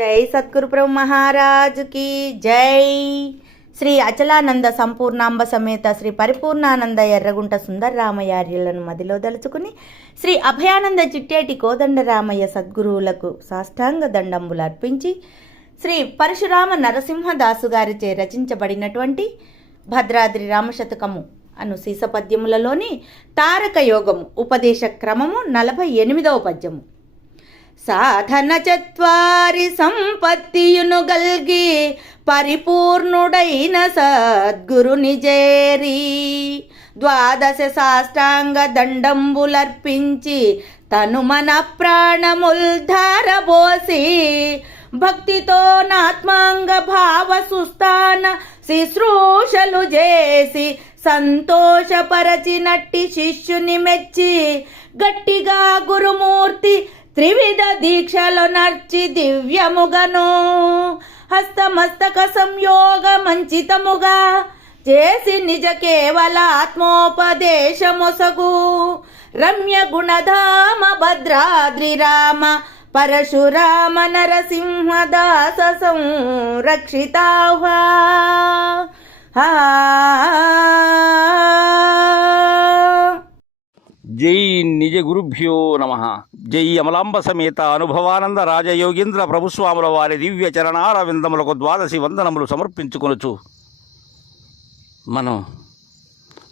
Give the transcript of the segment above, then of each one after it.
జై సద్గురు ప్రభు మహారాజ్ కి జై. శ్రీ అచలానంద సంపూర్ణాంబ సమేత శ్రీ పరిపూర్ణానంద ఎర్రగుంట సుందర్రామయార్యులను మదిలో దలుచుకుని శ్రీ అభయానంద చిట్టేటి కోదండరామయ్య సద్గురువులకు సాష్టాంగ దండంబులు అర్పించి శ్రీ పరశురామ నరసింహదాసు గారిచే రచించబడినటువంటి భద్రాద్రి రామశతకము అను సీసపద్యములలోని తారక యోగము ఉపదేశ క్రమము 48వ పద్యము. సాధన చత్వారి సంపత్తియును గల్గి పరిపూర్ణుడైన సద్గురుని చేరి ద్వాదశ సాష్టాంగ దండంబులర్పించి తను మన ప్రాణముల్ధారబోసి భక్తితో నాత్మాంగ భావ సుస్థాన శుశ్రూషలు చేసి సంతోషపరచినట్టి శిష్యుని మెచ్చి గట్టిగా గురుమూర్తి త్రివిధ దీక్షలు నర్చి దివ్యముగను హస్తమస్తక సంయోగ మంచితముగా చేసి నిజ కేవల ఆత్మోపదేశమొసగు రమ్య గుణధామ భద్రాద్రి రామ పరశురామ నరసింహదాస సంరక్షితాహ్వా. జై నిజ గురుభ్యో నమ. జై అమలాంబ సమేత అనుభవానంద రాజయోగీంద్ర ప్రభుస్వాముల వారి దివ్య చరణార విందములకు ద్వాదశి వందనములు సమర్పించుకొనుచు మనం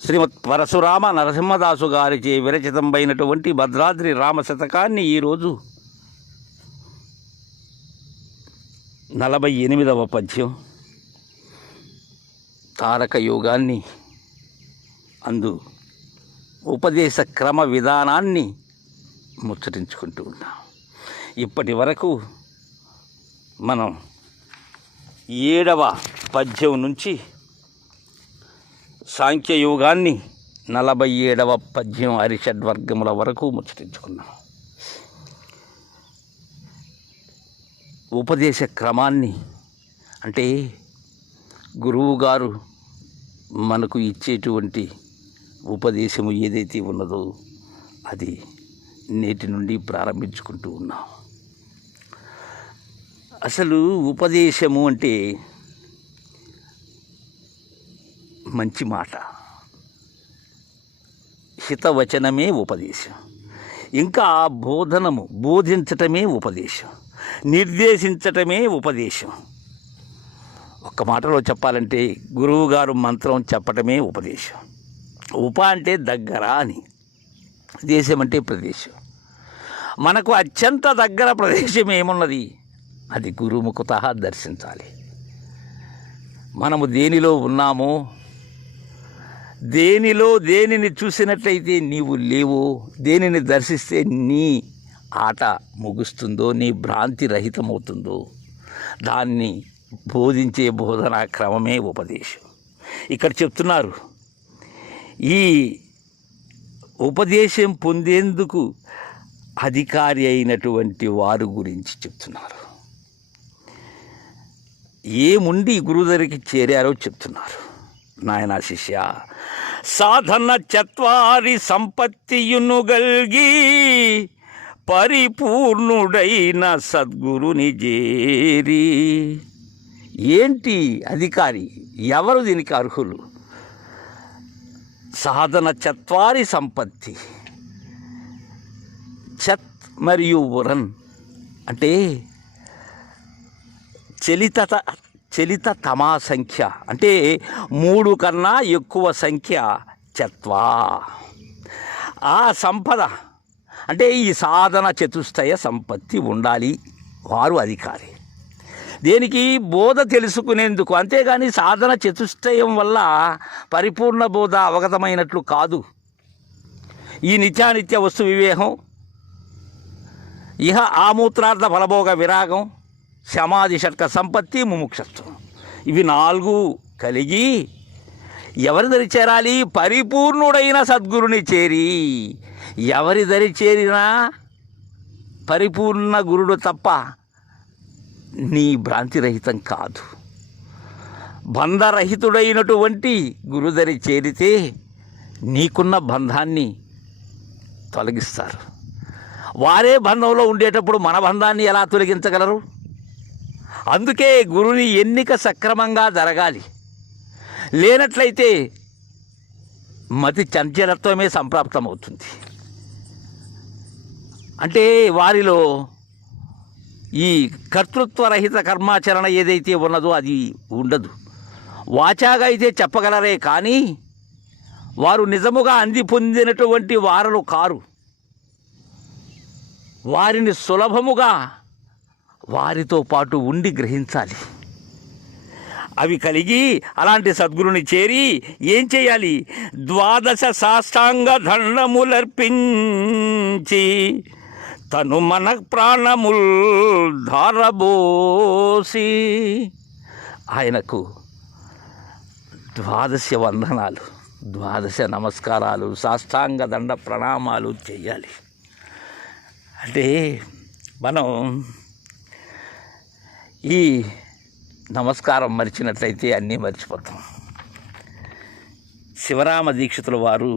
శ్రీమత్ పరశురామ నరసింహదాసు గారిచే విరచితంబైనటువంటి భద్రాద్రి రామ శతకాన్ని ఈరోజు 48వ పద్యం తారక యోగాన్ని అందు ఉపదేశ క్రమ విధానాన్ని ముచ్చటించుకుంటూ ఉన్నాం. ఇప్పటి వరకు మనం 7వ పద్యం నుంచి సాంఖ్యయోగాన్ని 47వ పద్యం అరిషడ్వర్గముల వరకు ముచ్చటించుకున్నాం. ఉపదేశ క్రమాన్ని అంటే గురువుగారు మనకు ఇచ్చేటువంటి ఉపదేశము ఏదైతే ఉన్నదో అది నేటి నుండి ప్రారంభించుకుంటూ ఉన్నాం. అసలు ఉపదేశము అంటే మంచి మాట, హితవచనమే ఉపదేశం. ఇంకా బోధనము, బోధించటమే ఉపదేశం, నిర్దేశించటమే ఉపదేశం. ఒక్క మాటలో చెప్పాలంటే గురువుగారు మంత్రం చెప్పటమే ఉపదేశం. ఉప అంటే దగ్గర అని, దేశం అంటే ప్రదేశం. మనకు అత్యంత దగ్గర ప్రదేశం ఏమున్నది? అది గురుముఖతః దర్శించాలి. మనము దేనిలో ఉన్నామో, దేనిని చూసినట్లయితే నీవు లేవో, దేనిని దర్శిస్తే నీ ఆట ముగుస్తుందో, నీ భ్రాంతి రహితమవుతుందో దాన్ని బోధించే బోధనా క్రమమే ఉపదేశం. ఇక్కడ చెప్తున్నారు, ఈ ఉపదేశం పొందేందుకు అధికారి అయినటువంటి వారు గురించి చెప్తున్నారు. ఏముండి గురువు దగ్గరికి చేరారో చెప్తున్నారు. నాయనా శిష్య, సాధన చత్వారి సంపత్తియును గల్గి పరిపూర్ణుడైన సద్గురుని చేరి. ఏంటి అధికారి? ఎవరు దీనికి అర్హులు? సాధన చత్వారి సంపత్తి. చత్ మరియు వరన్ అంటే చలిత తమా సంఖ్య, అంటే 3 కన్నా ఎక్కువ సంఖ్య చత్వా. ఆ సంపద అంటే ఈ సాధన చతుష్టయ సంపత్తి ఉండాలి. వారు అధికారి. దేనికి? బోధ తెలుసుకునేందుకు. అంతేగాని సాధన చతుష్టయం వల్ల పరిపూర్ణ బోధ అవగతమైనట్లు కాదు. ఈ నిత్యానిత్య వస్తు వివేకం, ఇహ ఆమూత్రార్థ ఫలభోగ విరాగం, సమాధి షట్క సంపత్తి, ముముక్షత్వం, ఇవి 4 కలిగి ఎవరి దరి చేరాలి? పరిపూర్ణుడైన సద్గురుని చేరి. ఎవరి దరి చేరినా పరిపూర్ణ గురుడు తప్ప నీ భ్రాంతిరహితం కాదు. బంధరహితుడైనటువంటి గురుదరి చేరితే నీకున్న బంధాన్ని తొలగిస్తారు. వారే బంధంలో ఉండేటప్పుడు మన బంధాన్ని ఎలా తొలగించగలరు? అందుకే గురుని ఎన్నిక సక్రమంగా జరగాలి. లేనట్లయితే మతి చంచలత్వమే సంప్రాప్తమవుతుంది. అంటే వారిలో ఈ కర్తృత్వరహిత కర్మాచరణ ఏదైతే ఉన్నదో అది ఉండదు. వాచాగా అయితే చెప్పగలరే కానీ వారు నిజముగా అంది పొందినటువంటి వారలు కారు. వారిని సులభముగా వారితో పాటు ఉండి గ్రహించాలి. అవి కలిగి అలాంటి సద్గురుని చేరి ఏం చేయాలి? 12 సాష్టాంగ దండములర్పించి తను మన ప్రాణముల్ ధారబోసి ఆయనకు 12 వందనాలు, 12 నమస్కారాలు, సాష్టాంగ దండ ప్రణామాలు చేయాలి. అంటే మనం ఈ నమస్కారం మరిచినట్లయితే అన్నీ మర్చిపోతాం. శివరామ దీక్షితుల వారు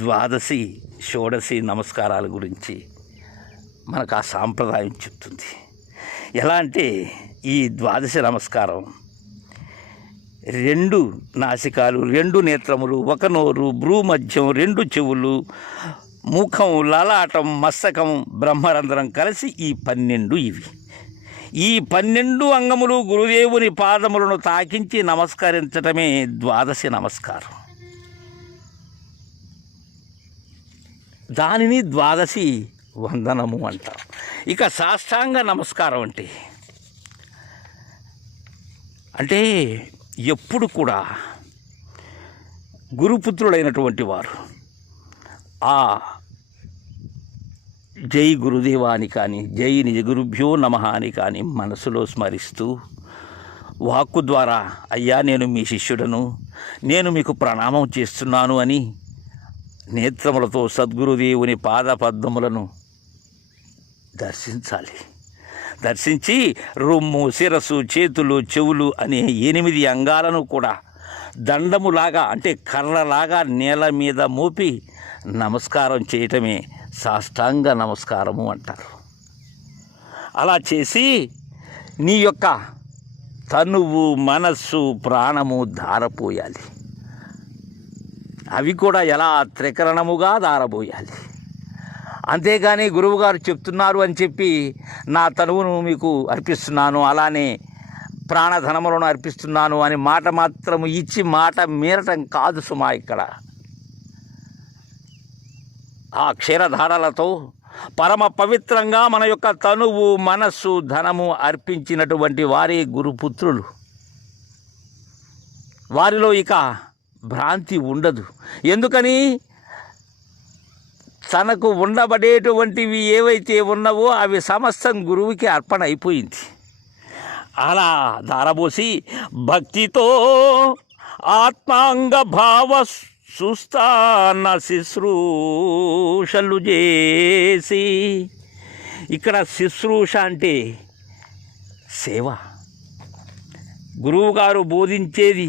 12 షోడశి నమస్కారాల గురించి మనకు ఆ సాంప్రదాయం చెప్తుంది. ఎలా అంటే ఈ 12 నమస్కారం 2 నాసికాలు, 2 నేత్రములు, 1 నోరు, భ్రూమధ్యం, 2 చెవులు, ముఖం, లలాటం, మస్తకం, బ్రహ్మరంధ్రం కలిసి ఈ 12 ఇవి. ఈ 12 అంగములు గురుదేవుని పాదములను తాకించి నమస్కరించటమే 12 నమస్కారం. దానిని 12 వందనము అంటారు. ఇక సాష్టాంగ నమస్కారం అంటే ఎప్పుడు కూడా గురుపుత్రులైనటువంటి వారు ఆ జై గురుదేవా అని కానీ, జై నిజ గురుభ్యో నమః అని కానీ మనసులో స్మరిస్తూ వాక్కు ద్వారా అయ్యా నేను మీ శిష్యుడను, నేను మీకు ప్రణామం చేస్తున్నాను అని నేత్రములతో సద్గురుదేవుని పాదపద్మములను దర్శించాలి. దర్శించి రొమ్ము, శిరస్సు, చేతులు, చెవులు అనే 8 అంగాలను కూడా దండములాగా అంటే కర్రలాగా నేల మీద మోపి నమస్కారం చేయటమే సాష్టాంగ నమస్కారము అంటారు. అలా చేసి నీ యొక్క తనువు, మనస్సు, ప్రాణము ధారపోయాలి. అవి కూడా ఎలా త్రికరణముగా ధారపోయాలి. అంతేగాని గురువుగారు చెప్తున్నారు అని చెప్పి నా తనువును మీకు అర్పిస్తున్నాను, అలానే ప్రాణధనములను అర్పిస్తున్నాను అని మాట మాత్రము ఇచ్చి మాట మీరటం కాదు సుమా. ఇక్కడ ఆ క్షీరధారలతో పరమ పవిత్రంగా మన యొక్క తనువు, మనస్సు, ధనము అర్పించినటువంటి వారే గురుపుత్రులు. వారిలో ఇక భ్రాంతి ఉండదు. ఎందుకని? తనకు ఉండబడేటువంటివి ఏవైతే ఉన్నావో అవి సమస్తం గురువుకి అర్పణ అయిపోయింది. అలా ధారబోసి భక్తితో ఆత్మాంగ భావ సుస్థాన శుశ్రూషలు చేసి, ఇక్కడ శుశ్రూష అంటే సేవ. గురువుగారు బోధించేది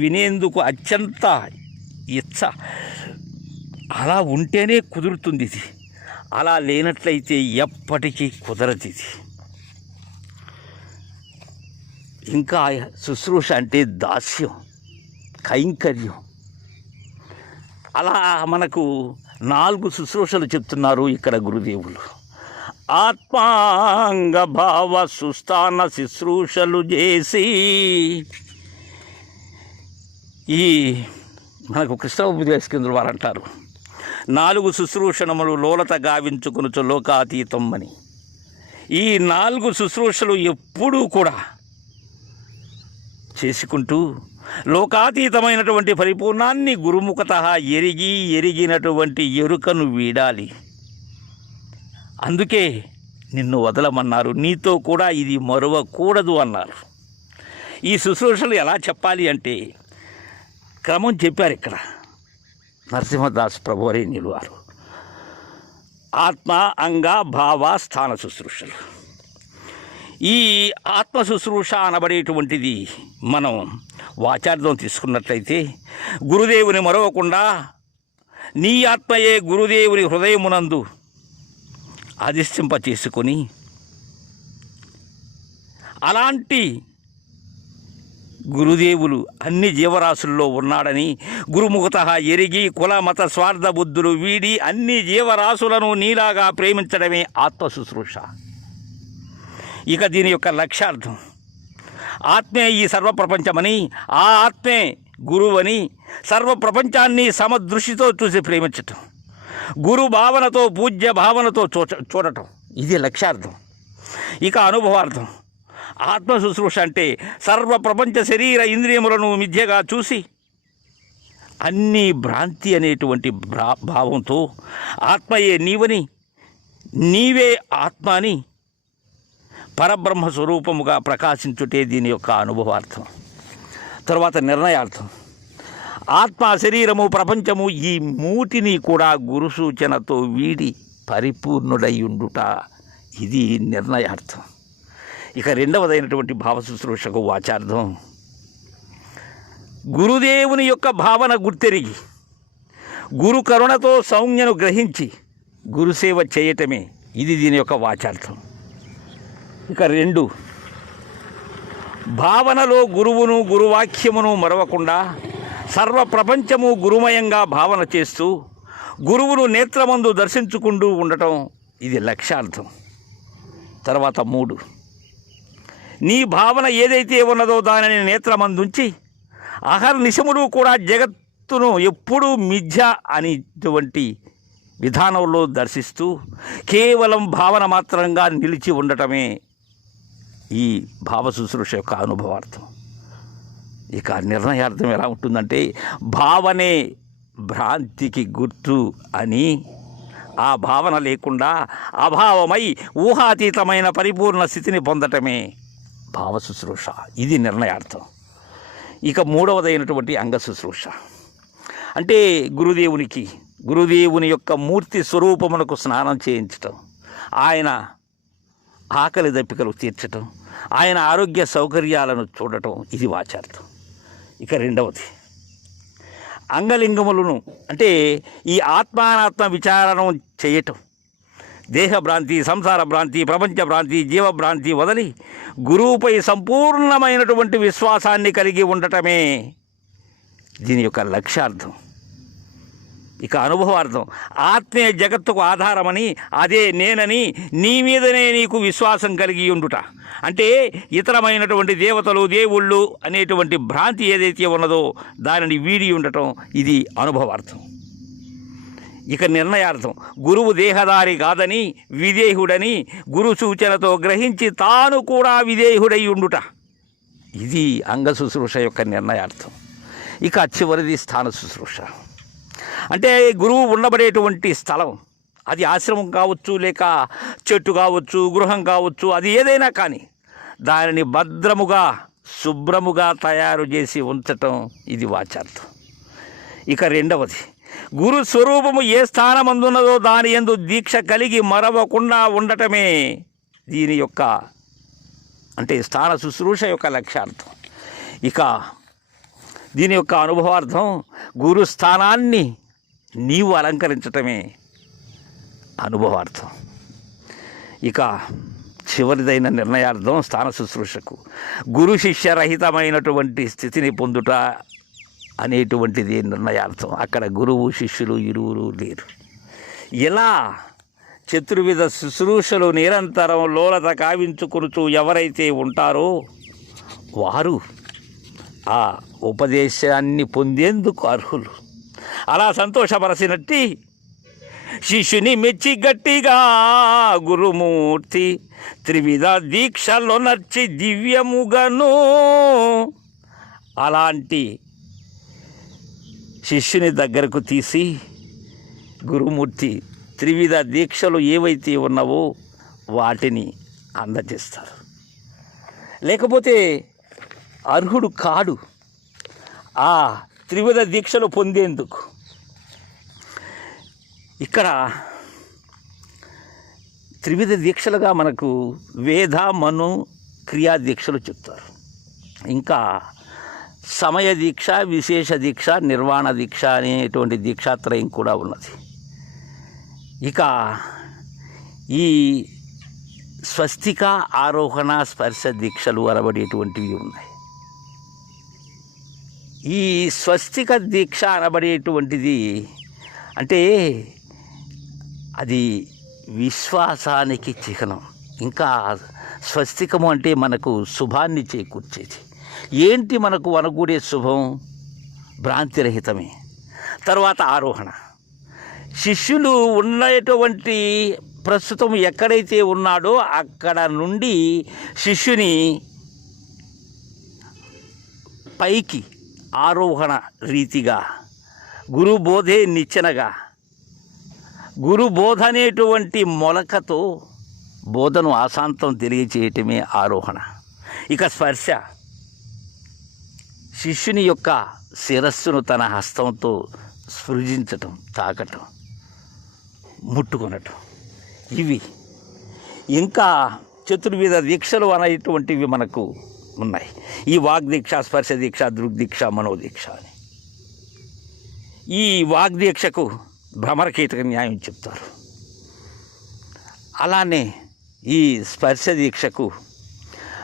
వినేందుకు అత్యంత ఇచ్చ. అలా ఉంటేనే కుదురుతుంది ఇది. అలా లేనట్లయితే ఎప్పటికీ కుదరదు ఇది. ఇంకా శుశ్రూష అంటే దాస్యం, కైంకర్యం. అలా మనకు 4 శుశ్రూషలు చెప్తున్నారు ఇక్కడ గురుదేవులు. ఆత్మాంగ భావ సుస్థాన శుశ్రూషలు చేసి, ఈ మనకు కృష్ణోపదేశకేంద్రుల వారు అంటారు 4 శుశ్రూషణములు లోలత గావించుకొనుచు లోకాతీతం అని. ఈ 4 శుశ్రూషలు ఎప్పుడూ కూడా చేసుకుంటూ లోకాతీతమైనటువంటి పరిపూర్ణాన్ని గురుముఖత ఎరిగినటువంటి ఎరుకను వీడాలి. అందుకే నిన్ను వదలమన్నారు, నీతో కూడా ఇది మరువకూడదు అన్నారు. ఈ శుశ్రూషలు ఎలా చెప్పాలి అంటే క్రమం చెప్పారు ఇక్కడ నరసింహదాస్ ప్రభువరేణ్యులు వారు. ఆత్మ, అంగ, భావ, స్థాన శుశ్రూషలు. ఈ ఆత్మ శుశ్రూష అనబడేటువంటిది మనం వాచార్థం తీసుకున్నట్లయితే గురుదేవుని మరవకుండా నీ ఆత్మయే గురుదేవుని హృదయమునందు అధిష్ఠింప చేసుకొని అలాంటి గురుదేవులు అన్ని జీవరాశుల్లో ఉన్నాడని గురుముఖత ఎరిగి కుల మత స్వార్థ బుద్ధులు వీడి అన్ని జీవరాశులను నీలాగా ప్రేమించడమే ఆత్మ శుశ్రూష. ఇక దీని యొక్క లక్ష్యార్థం ఆత్మే ఈ సర్వప్రపంచమని, ఆ ఆత్మే గురువని సర్వప్రపంచాన్ని సమదృష్టితో చూసి ప్రేమించటం, గురు భావనతో పూజ్య భావనతో చూడటం, ఇది లక్ష్యార్థం. ఇక అనుభవార్థం ఆత్మ శుశ్రూష అంటే సర్వప్రపంచ శరీర ఇంద్రియములను మిథ్యగా చూసి అన్నీ భ్రాంతి అనేటువంటి భావంతో ఆత్మయే నీవని, నీవే ఆత్మ అని పరబ్రహ్మ స్వరూపముగా ప్రకాశించుటే దీని యొక్క అనుభవార్థం. తర్వాత నిర్ణయార్థం ఆత్మ శరీరము ప్రపంచము ఈ మూటిని కూడా గురు సూచనతో వీడి పరిపూర్ణుడయ్యుండుట, ఇది నిర్ణయార్థం. ఇక రెండవదైనటువంటి భావ శుశ్రూషకు వాచార్థం గురుదేవుని యొక్క భావన గుర్తెరిగి గురు కరుణతో సౌజ్ఞను గ్రహించి గురుసేవ చేయటమే, ఇది దీని యొక్క వాచార్థం. ఇక 2 భావనలో గురువును గురువాక్యమును మరవకుండా సర్వప్రపంచము గురుమయంగా భావన చేస్తూ గురువును నేత్రమందు దర్శించుకుంటూ ఉండటం, ఇది లక్ష్యార్థం. తర్వాత 3 నీ భావన ఏదైతే ఉన్నదో దానిని నేత్రమందుంచి అహర్నిశములు కూడా జగత్తును ఎప్పుడూ మిథ్య అనేటువంటి విధానంలో దర్శిస్తూ కేవలం భావన మాత్రంగా నిలిచి ఉండటమే ఈ భావ శుశ్రూష యొక్క అనుభవార్థం. ఇక నిర్ణయార్థం ఎలా ఉంటుందంటే భావనే భ్రాంతికి గుర్తు అని, ఆ భావన లేకుండా అభావమై ఊహాతీతమైన పరిపూర్ణ స్థితిని పొందటమే భావ శుశ్రూష, ఇది నిర్ణయార్థం. ఇక 3వదైనటువంటి అంగ శుశ్రూష అంటే గురుదేవుని యొక్క మూర్తి స్వరూపమునకు స్నానం చేయించటం, ఆయన ఆకలి దప్పికలు తీర్చటం, ఆయన ఆరోగ్య సౌకర్యాలను చూడటం, ఇది వాచార్థం. ఇక 2వది అంగలింగములను అంటే ఈ ఆత్మానాత్మ విచారణ చేయటం, దేహభ్రాంతి, సంసార భ్రాంతి, ప్రపంచ భ్రాంతి, జీవభ్రాంతి వదిలి గురువుపై సంపూర్ణమైనటువంటి విశ్వాసాన్ని కలిగి ఉండటమే దీని యొక్క లక్ష్యార్థం. ఇక అనుభవార్థం ఆత్మే జగత్తుకు ఆధారమని, అదే నేనని నీ మీదనే నీకు విశ్వాసం కలిగి ఉండుట, అంటే ఇతరమైనటువంటి దేవతలు దేవుళ్ళు అనేటువంటి భ్రాంతి ఏదైతే ఉన్నదో దానిని వీడి ఉండటం, ఇది అనుభవార్థం. ఇక నిర్ణయార్థం గురువు దేహదారి కాదని విధేయుడని గురు సూచనతో గ్రహించి తాను కూడా విధేయుడై ఉండుట, ఇది అంగ శుశ్రూష యొక్క నిర్ణయార్థం. ఇక చివరిది స్థాన శుశ్రూష అంటే గురువు ఉండబడేటువంటి స్థలం, అది ఆశ్రమం కావచ్చు, లేక చెట్టు కావచ్చు, గృహం కావచ్చు, అది ఏదైనా కానీ దానిని భద్రముగా శుభ్రముగా తయారు చేసి ఉంచటం, ఇది వాచార్థం. ఇక 2వది గురు స్వరూపము ఏ స్థానమందున్నదో దాని యందు దీక్ష కలిగి మరవకుండా ఉండటమే దీని యొక్క అంటే స్థాన శుశ్రూష యొక్క లక్ష్యార్థం. ఇక దీని యొక్క అనుభవార్థం గురు స్థానాన్ని నీవు అలంకరించటమే అనుభవార్థం. ఇక చివరిదైన నిర్ణయార్థం స్థాన శుశ్రూషకు గురు శిష్యరహితమైనటువంటి స్థితిని పొందుట అనేటువంటిది నిర్ణయార్థం. అక్కడ గురువు శిష్యులు ఇరువురు లేరు. ఇలా చతుర్విధ శుశ్రూషలు నిరంతరం లోలత కావించుకునుచు ఎవరైతే ఉంటారో వారు ఆ ఉపదేశాన్ని పొందేందుకు అర్హులు. అలా సంతోషపరచినట్టి శిష్యుని మెచ్చి గట్టిగా గురుమూర్తి త్రివిధ దీక్షలో నర్చి దివ్యముగను. అలాంటి శిష్యుని దగ్గరకు తీసి గురుమూర్తి త్రివిధ దీక్షలు ఏవైతే ఉన్నావో వాటిని అందజేస్తారు. లేకపోతే అర్హుడు కాడు ఆ త్రివిధ దీక్షలు పొందేందుకు. ఇక్కడ త్రివిధ దీక్షలుగా మనకు వేద మను క్రియా దీక్షలు చెప్తారు. ఇంకా సమయ దీక్ష, విశేష దీక్ష, నిర్వాణ దీక్ష అనేటువంటి దీక్షాత్రయం కూడా ఉన్నది. ఇక ఈ స్వస్తిక ఆరోహణ స్పర్శ దీక్షలు అనబడేటువంటివి ఉన్నాయి. ఈ స్వస్తిక దీక్ష అనబడేటువంటిది అంటే అది విశ్వాసానికి చిహ్నం. ఇంకా స్వస్తికము అంటే మనకు శుభాన్ని చేకూర్చేది. ఏంటి మనకు అనుకూడే శుభం? భ్రాంతిరహితమే. తర్వాత ఆరోహణ. శిష్యులు ఉన్నటువంటి ప్రస్తుతం ఎక్కడైతే ఉన్నాడో అక్కడ నుండి శిష్యుని పైకి ఆరోహణ రీతిగా గురు బోధే నిచ్చెనగా, గురు బోధ అనేటువంటి మొలకతో బోధను ఆశాంతం తెలియచేయటమే ఆరోహణ. ఇక స్పర్శ, శిష్యుని యొక్క శిరస్సును తన హస్తంతో స్పృశించటం, తాకటం, ముట్టుకొనటం. ఇవి ఇంకా చతుర్విధ దీక్షలు అనేటువంటివి మనకు ఉన్నాయి. ఈ వాగ్దీక్ష, స్పర్శ దీక్ష, దృగ్దీక్ష, మనోదీక్ష అని. ఈ వాగ్దీక్షకు భ్రమరకీటక న్యాయం చెప్తారు. అలానే ఈ స్పర్శ దీక్షకు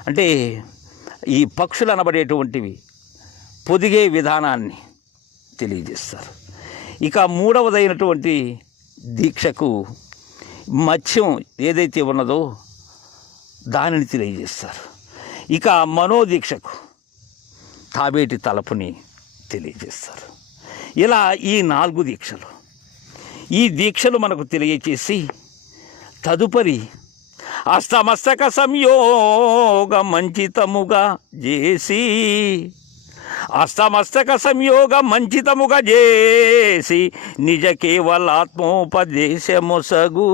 అంటే ఈ పక్షులు అనబడేటువంటివి పొదిగే విధానాన్ని తెలియజేస్తారు. ఇక మూడవదైనటువంటి దీక్షకు మత్స్యం ఏదైతే ఉన్నదో దానిని తెలియజేస్తారు. ఇక మనోదీక్షకు తాబేటి తలపుని తెలియజేస్తారు. ఇలా ఈ 4 దీక్షలు, ఈ దీక్షలు మనకు తెలియచేసి తదుపరి అష్టమస్తక సంయోగ మంచితముగా చేసి, అష్టమస్తక సంయోగ మంచితముగా చేసి నిజ కేవలాత్మోపదేశముసగు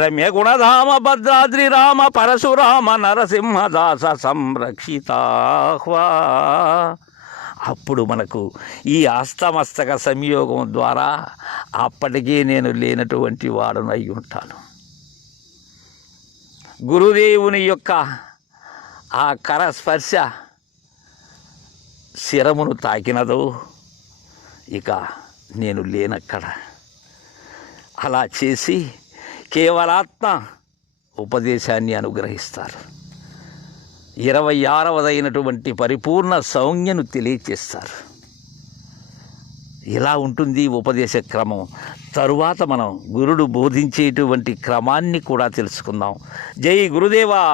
రమ్య గుణధామ భద్రాద్రి రామ పరశురామ నరసింహదాస సంరక్షితాహ్వా. అప్పుడు మనకు ఈ అష్టమస్తక సంయోగం ద్వారా అప్పటికే నేను లేనటువంటి వాడును అయి ఉంటాను. గురుదేవుని యొక్క ఆ కరస్పర్శ శిరమును తాకినదో ఇక నేను లేనక్కడ. అలా చేసి కేవలాత్మ ఉపదేశాన్ని అనుగ్రహిస్తారు. 26వదైనటువంటి పరిపూర్ణ సౌజ్ఞను తెలియచేస్తారు. ఇలా ఉంటుంది ఉపదేశ క్రమం. తరువాత మనం గురుడు బోధించేటువంటి క్రమాన్ని కూడా తెలుసుకుందాం. జై గురుదేవా.